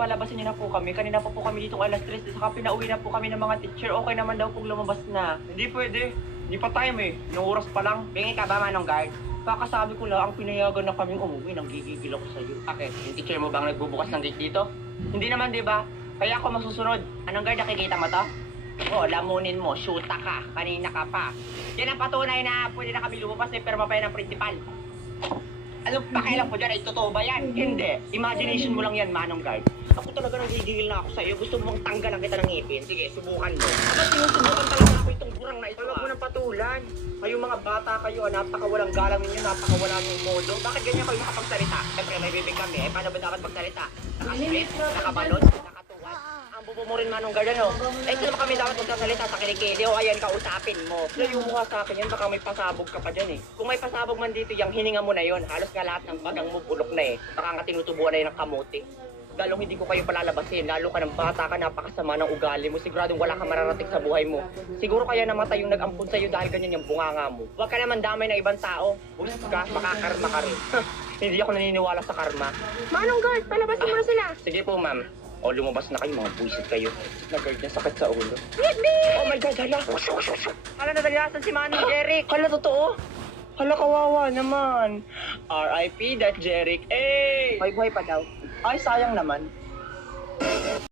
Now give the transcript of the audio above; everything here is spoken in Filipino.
papalabasin niyo na po kami. Kanina pa po kami ditong alas 3, saka pinauwi na po kami ng mga teacher. Okay naman daw pong lumabas na. Hindi pwede. Hindi pa time eh. Ilang oras pa lang. Bingi ka ba, Manong Guard? Kakasabi ko lang, ang pinayagan na kaming umuwi. Nanggigigil ako sa'yo. Bakit? Yung teacher mo bang nagbubukas ng gate dito? Hindi naman, di ba? Kaya ako masusunod. Anong guard, nakikita mo to? Oh, lamunin mo, shoota ka. Kanina ka pa. Yan ang patunay na pwede na kami lumabas eh, pero mapaya ng principal. Ano pakialam ko dyan? Ay, totoo ba yan? Hindi. Imagination mo lang yan, Manong Guard. Ako talaga nanggigigil na ako sa'yo. Gusto mo bang tanggalan kita ng ngipin? Sige, subukan mo. Aba, sinusubukan talaga ako itong Kurang na ito. Huwag mo nang patulan. Kayong mga bata kayo, napakawalang galang ninyo, napakawalang modo. Bakit ganyan kayo nakapagsalita? Siyempre, may bibig kami. Eh, paano ba dapat magsalita? Naka-split? Nakabalot? Nakatuwad? Ang bubo mo rin, Manong Guard, ano? Eh, sino ba kami dapat magsasalita sa kilikili o ayan, kausapin mo? Layo mo ka sa akin yan, baka may pasabog ka pa dyan eh. Kung may pasabog man dito, yung hininga mo na yon. Halos nga lahat ng bagang mo bulok na eh. Baka nga tinutubuan na yun ng kamote. Lalong hindi ko kayo palalabasin. Lalo ka ng bata ka, napakasama ng ugali mo. Siguradong wala kang mararating sa buhay mo. Siguro kaya namatay yung nag-ampun sa'yo dahil ganyan yung bunganga mo. Huwag ka naman damay ng ibang tao. Huwag ka, makakarma ka rin. Hindi ako naniniwala sa karma. Manong Guard, palabasin mo na sila. Sige po, ma'am. O, lumabas na kayo, mga buwisit kayo. Nag-guard niya sakit sa ulo. Oh my God, hala. Hala, nadalasan si Manong Jeric. Hala, totoo? Hala, kawawa naman. R.I.P. that Jeric. Eh! Buhay pa daw. Ay, sayang naman.